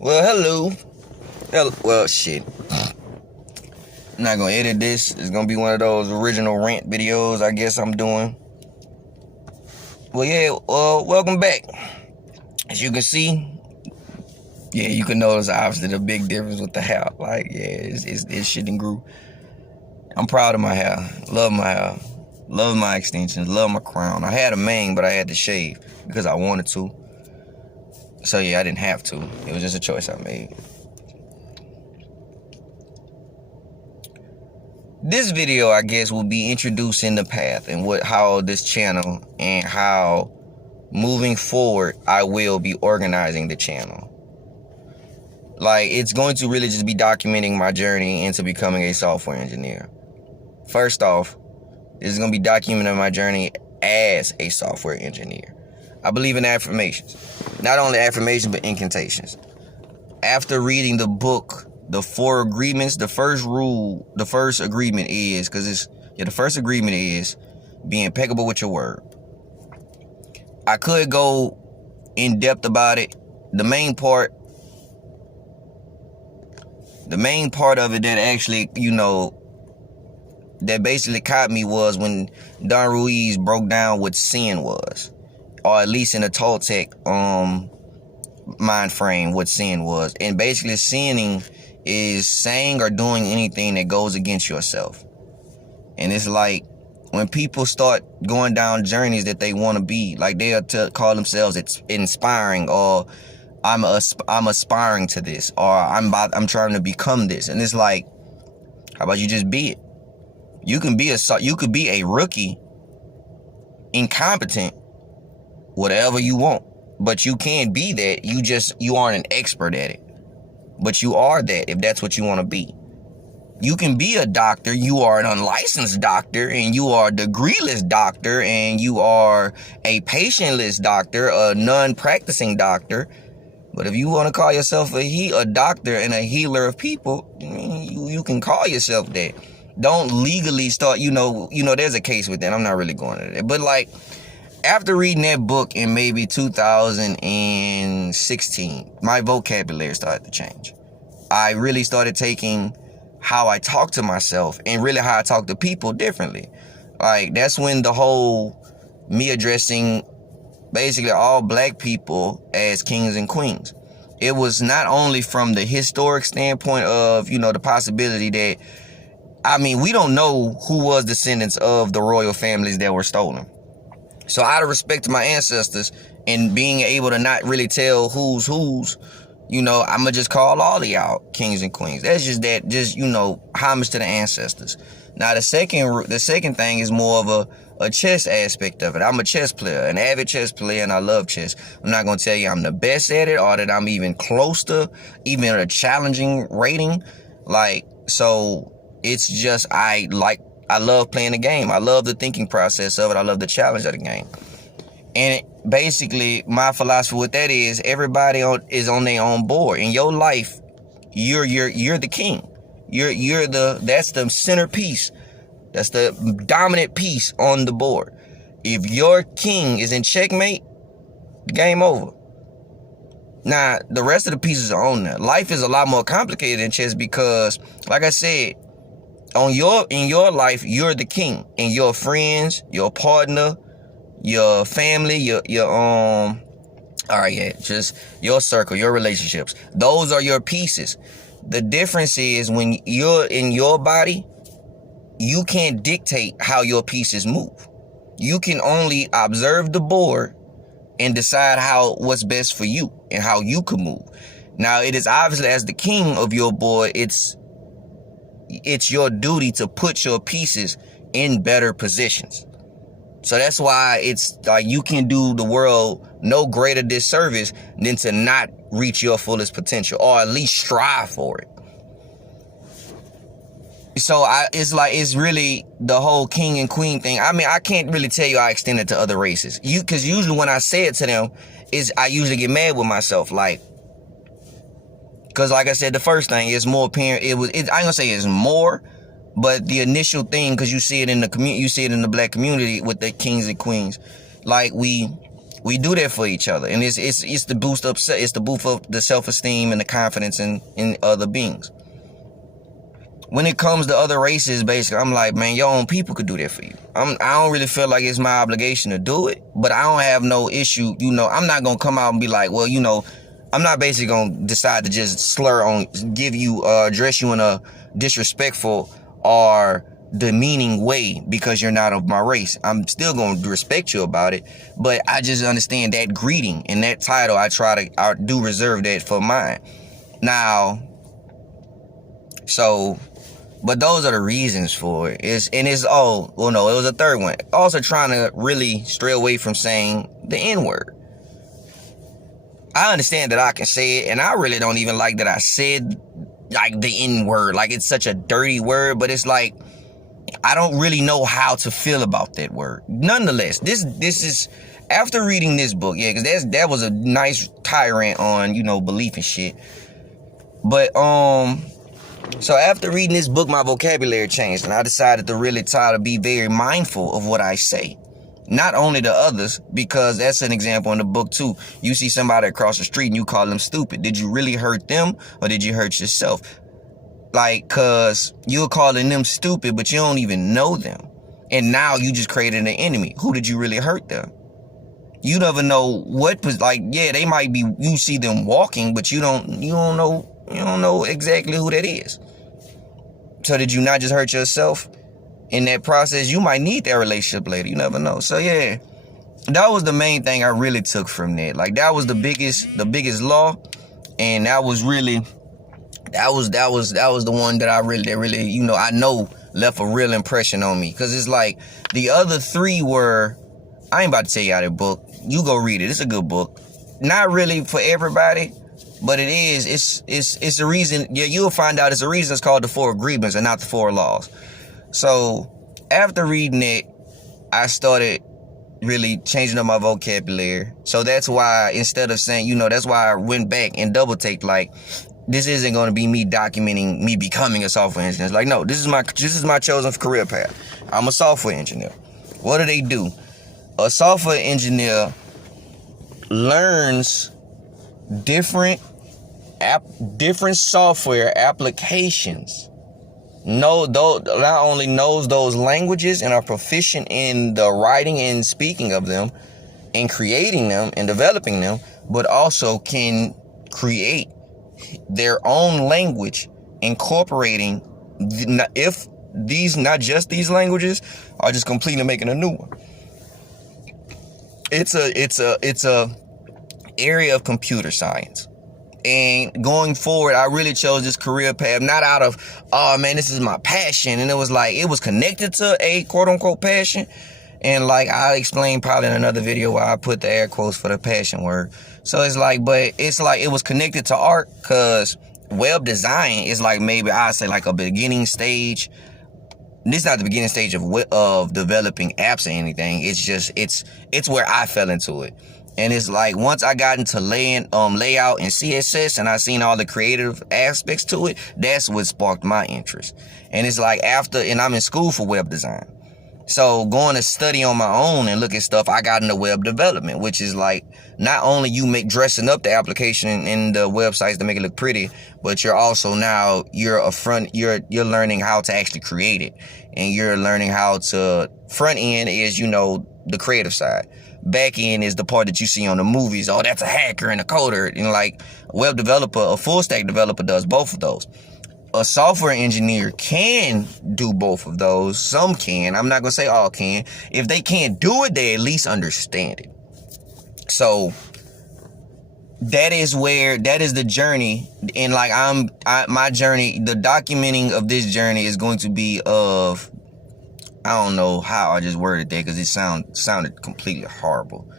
Well, hello. Well, shit. I'm not gonna edit this. It's gonna be one of those original rant videos I guess I'm doing. Well, yeah, welcome back. As you can see, yeah, you can notice obviously the big difference with the hair. Like, yeah, it's shit and grew. I'm proud of my hair. Love my hair. Love my extensions. Love my crown. I had a mane, but I had to shave because I wanted to. So yeah, I didn't have to. It was just a choice I made. This video, I guess, will be introducing the path and how this channel and how moving forward I will be organizing the channel. Like, it's going to really just be documenting my journey into becoming a software engineer. First off, this is going to be documenting my journey as a software engineer. I believe in affirmations. Not only affirmations, but incantations. After reading the book, The 4 Agreements, the first agreement is, the first agreement is be impeccable with your word. I could go in depth about it. The main part of it that actually, that basically caught me was when Don Ruiz broke down what sin was, or at least in a Toltec mind frame, what sin was. And basically sinning is saying or doing anything that goes against yourself. And it's like when people start going down journeys that they want to be, like they'll call themselves it's inspiring, or I'm aspiring to this, or I'm trying to become this. And it's like, how about you just be it? You could be a rookie, incompetent, whatever you want, but you can't be that. You aren't an expert at it, but you are that if that's what you want to be. You can be a doctor. You are an unlicensed doctor, and you are a degreeless doctor, and you are a patientless doctor, a non-practicing doctor. But if you want to call yourself a doctor and a healer of people, you can call yourself that. Don't legally start, there's a case with that. I'm not really going into that. But like, after reading that book in maybe 2016, my vocabulary started to change. I really started taking how I talk to myself and really how I talk to people differently. Like, that's when the whole me addressing basically all black people as kings and queens. It was not only from the historic standpoint of, the possibility that, we don't know who was descendants of the royal families that were stolen. So out of respect to my ancestors and being able to not really tell who's, I'm going to just call all of y'all kings and queens. That's just homage to the ancestors. Now, the second thing is more of a chess aspect of it. I'm a chess player, an avid chess player, and I love chess. I'm not going to tell you I'm the best at it or that I'm even close to even a challenging rating. So it's just, I love playing the game. I love the thinking process of it. I love the challenge of the game. And basically, my philosophy with that is everybody is on their own board. In your life, you're the king. That's the centerpiece. That's the dominant piece on the board. If your king is in checkmate, game over. Now, the rest of the pieces are on there. Life is a lot more complicated than chess because, like I said, in your life, you're the king. And your friends, your partner, your family, just your circle, your relationships. Those are your pieces. The difference is when you're in your body, you can't dictate how your pieces move. You can only observe the board and decide what's best for you and how you can move. Now, it is obviously as the king of your board, it's your duty to put your pieces in better positions. So that's why it's like you can do the world no greater disservice than to not reach your fullest potential, or at least strive for it. So it's really the whole king and queen thing. I can't really tell you I extend it to other races. Because usually when I say it to them, I usually get mad with myself. Because like I said, the first thing is more apparent. I ain't gonna say it's more, but the initial thing, because you see it in the community, you see it in the black community with the kings and queens. Like, we We do that for each other, and it's to boost up, it's to boost up the self-esteem and the confidence in other beings. When it comes to other races, basically, I'm like, man, your own people could do that for you. I don't really feel like it's my obligation to do it, but I don't have no issue. I'm not gonna come out and be like, well, I'm not basically gonna decide to just address you in a disrespectful or demeaning way because you're not of my race. I'm still gonna respect you about it, but I just understand that greeting and that title. I do reserve that for mine. Now, but those are the reasons for it. It was a third one. Also trying to really stray away from saying the N-word. I understand that I can say it, and I really don't even like that I said like the N-word. Like, it's such a dirty word, but it's like, I don't really know how to feel about that word. Nonetheless, this is after reading this book, yeah, because that was a nice tyrant on, belief and shit. But so after reading this book, my vocabulary changed, and I decided to really try to be very mindful of what I say. Not only to others, because that's an example in the book too. You see somebody across the street and you call them stupid. Did you really hurt them, or did you hurt yourself? Like, cause you're calling them stupid, but you don't even know them. And now you just created an enemy. Who did you really hurt them? You never know they might be, you see them walking, but you don't know exactly who that is. So did you not just hurt yourself? In that process, you might need that relationship later. You never know. So yeah, that was the main thing I really took from that. Like, that was the biggest law. And that was really, that was the one that really, I know left a real impression on me. Cause it's like the other three were, I ain't about to tell you out of the book. You go read it. It's a good book. Not really for everybody, but it is. It's a reason. Yeah, you'll find out it's a reason it's called the 4 agreements and not the 4 laws. So after reading it, I started really changing up my vocabulary. So that's why, instead of saying, that's why I went back and double take, like, this isn't going to be me documenting me becoming a software engineer. It's like, no, this is my chosen career path. I'm a software engineer. What do they do? A software engineer learns different software applications. Not only knows those languages and are proficient in the writing and speaking of them and creating them and developing them, but also can create their own language, incorporating not just these languages, are just completely making a new one. It's a area of computer science. And going forward, I really chose this career path not out of, oh man, this is my passion. And it was connected to a quote unquote passion. And like I explained probably in another video where I put the air quotes for the passion word. So it's like it was connected to art, because web design is like, maybe I say like a beginning stage. This is not the beginning stage of developing apps or anything. It's just, it's where I fell into it. And it's like, once I got into layout and CSS, and I seen all the creative aspects to it, that's what sparked my interest. And it's like and I'm in school for web design. So going to study on my own and look at stuff, I got into web development, which is like, not only dressing up the application in the websites to make it look pretty, but you're also now, you're learning how to actually create it. And you're learning how to, front end is, the creative side. Back end is the part that you see on the movies. Oh, that's a hacker and a coder. And like a web developer, a full stack developer does both of those. A software engineer can do both of those. Some can. I'm not going to say all can. If they can't do it, they at least understand it. So that is the journey. And like my journey, the documenting of this journey is going to be of, I don't know how I just worded that because it sounded completely horrible.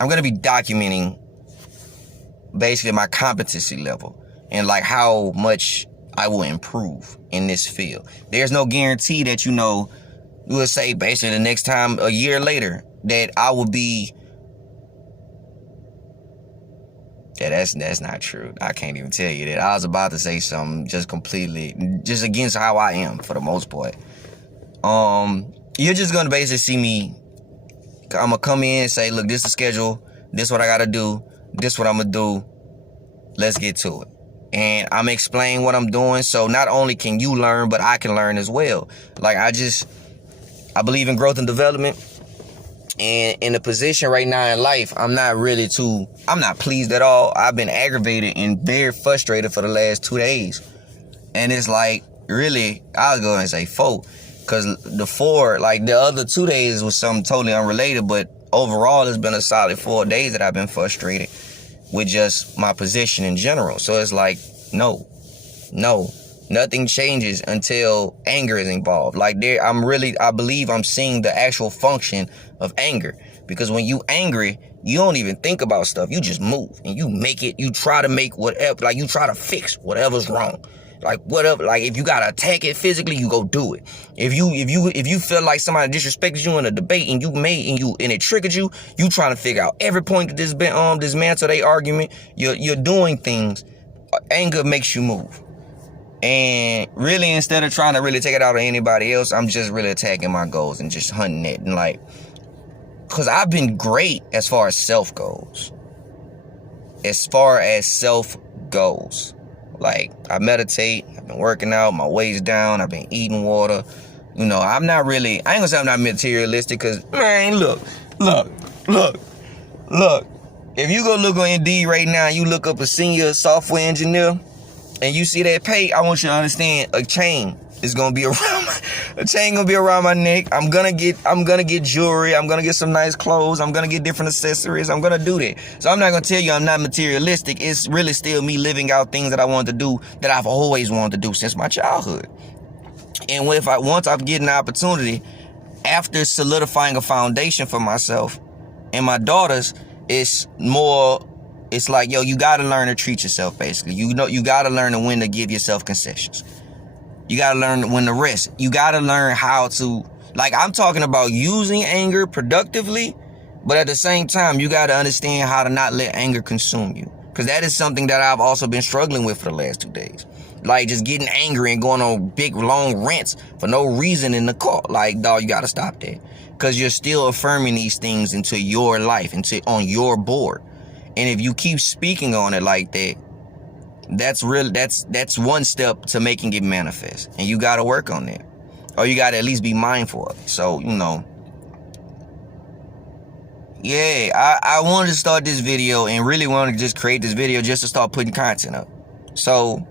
I'm going to be documenting basically my competency level and like how much I will improve in this field. There's no guarantee that, we'll say basically the next time, a year later, that I will be. Yeah, that's not true. I can't even tell you that. I was about to say something just against how I am for the most part. You're just gonna basically see me I'm gonna come in and say, look, this is the schedule. This what I gotta do. This what I'm gonna do. Let's get to it. And I'm explaining what I'm doing. So not only can you learn, but I can learn as well. Like I believe in growth and development. And in the position right now in life, I'm not pleased at all. I've been aggravated and very frustrated for the last 2 days. And it's like, really, I'll go and say 4. Because the other 2 days was something totally unrelated. But overall, it's been a solid 4 days that I've been frustrated with just my position in general. So it's like, no, nothing changes until anger is involved. Like I believe I'm seeing the actual function of anger. Because when you angry, you don't even think about stuff. You just move and you make it. You try to make whatever, like you try to fix whatever's wrong. Like whatever, like if you gotta attack it physically, you go do it. If you feel like somebody disrespected you in a debate and it triggered you, you trying to figure out every point that dismantle their argument. You're doing things. Anger makes you move. And really, instead of trying to really take it out on anybody else, I'm just really attacking my goals and just hunting it. And like, because I've been great as far as self goes. Like, I meditate, I've been working out, my weight's down, I've been eating water. You know, I ain't gonna say I'm not materialistic, because, man, look. If you go look on Indeed right now, you look up a senior software engineer, and you see that pay, I want you to understand, a chain is gonna be around my neck. I'm gonna get jewelry. I'm gonna get some nice clothes. I'm gonna get different accessories. I'm gonna do that. So I'm not gonna tell you I'm not materialistic. It's really still me living out things that I wanted to do, that I've always wanted to do since my childhood. And once I've getting the opportunity, after solidifying a foundation for myself and my daughters, it's like, yo, you gotta learn to treat yourself, basically. You gotta learn when to give yourself concessions. You gotta learn when to rest. You gotta learn how to, like, I'm talking about using anger productively, but at the same time, you gotta understand how to not let anger consume you. Because that is something that I've also been struggling with for the last 2 days. Like, just getting angry and going on big, long rants for no reason in the car. Like, dog, you gotta stop that. Because you're still affirming these things into your life, on your board. And if you keep speaking on it like that, that's one step to making it manifest. And you got to work on that. Or you got to at least be mindful of it. So, you know. Yeah, I wanted to start this video and really wanted to just create this video just to start putting content up. So,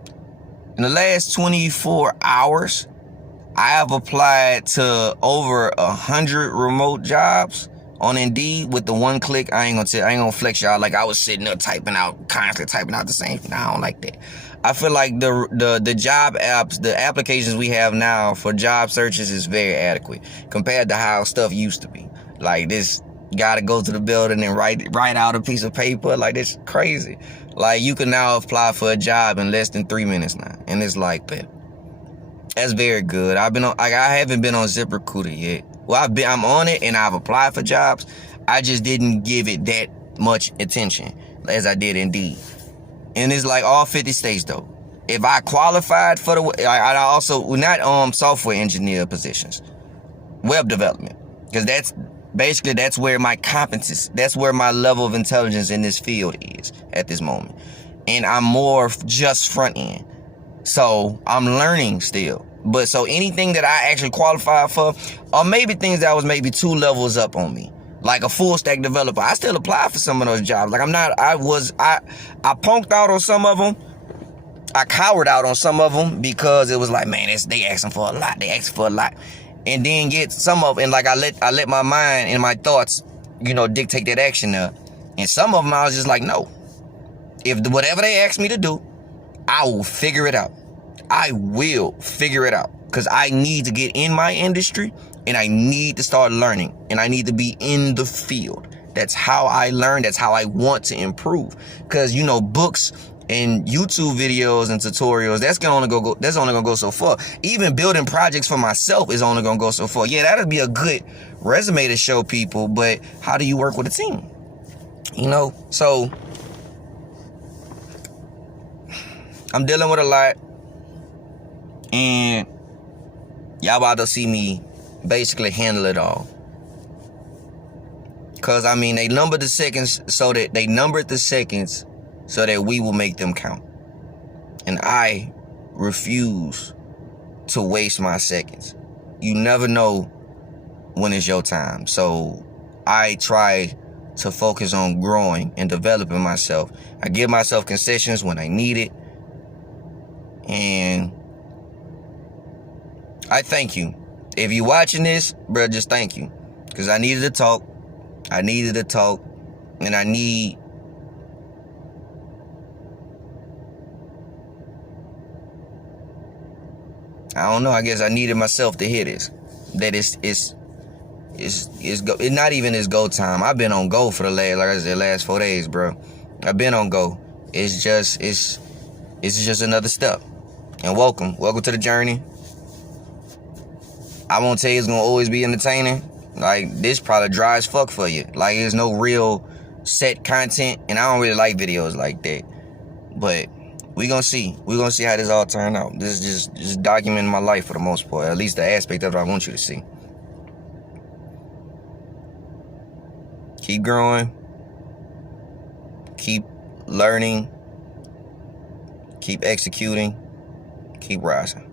in the last 24 hours, I have applied to over 100 remote jobs on Indeed with the one click. I ain't gonna flex y'all like I was sitting there constantly typing out the same thing. I don't like that. I feel like the job apps, the applications we have now for job searches is very adequate compared to how stuff used to be. Like, this, gotta go to the building and write out a piece of paper. Like, it's crazy. Like, you can now apply for a job in less than 3 minutes now, and it's like, man, that's very good. I haven't been on ZipRecruiter yet. Well, I'm on it and I've applied for jobs. I just didn't give it that much attention as I did Indeed. And it's like all 50 states though. If I qualified for I also, not software engineer positions, web development, because that's where my competence, that's where my level of intelligence in this field is at this moment. And I'm more just front end. So I'm learning still. But so anything that I actually qualify for, or maybe things that was maybe 2 levels up on me, like a full stack developer, I still apply for some of those jobs. Like, I punked out on some of them. I cowered out on some of them because it was like, man, they asking for a lot. And then get some of, and like I let my mind and my thoughts, dictate that action there. And some of them I was just like, no. If whatever they ask me to do, I will figure it out. I will figure it out, because I need to get in my industry and I need to start learning and I need to be in the field. That's how I learn. That's how I want to improve. Because, books and YouTube videos and tutorials, that's only gonna go so far. Even building projects for myself is only gonna go so far. Yeah, that'd be a good resume to show people, but how do you work with a team? So I'm dealing with a lot. And y'all about to see me basically handle it all. Because, I mean, they numbered the seconds so that we will make them count. And I refuse to waste my seconds. You never know when it's your time. So I try to focus on growing and developing myself. I give myself concessions when I need it. And I thank you. If you're watching this, bro, just thank you. Because I needed to talk. And I don't know, I guess I needed myself to hear this. That it's not even it's go time. I've been on go for the last 4 days, bro. I've been on go. It's just another step. And welcome to the journey. I won't tell you it's gonna always be entertaining. Like, this probably dry as fuck for you. Like, there's no real set content, and I don't really like videos like that. But we gonna see how this all turn out. This is just documenting my life for the most part, at least the aspect of it I want you to see. Keep growing, keep learning, keep executing, keep rising.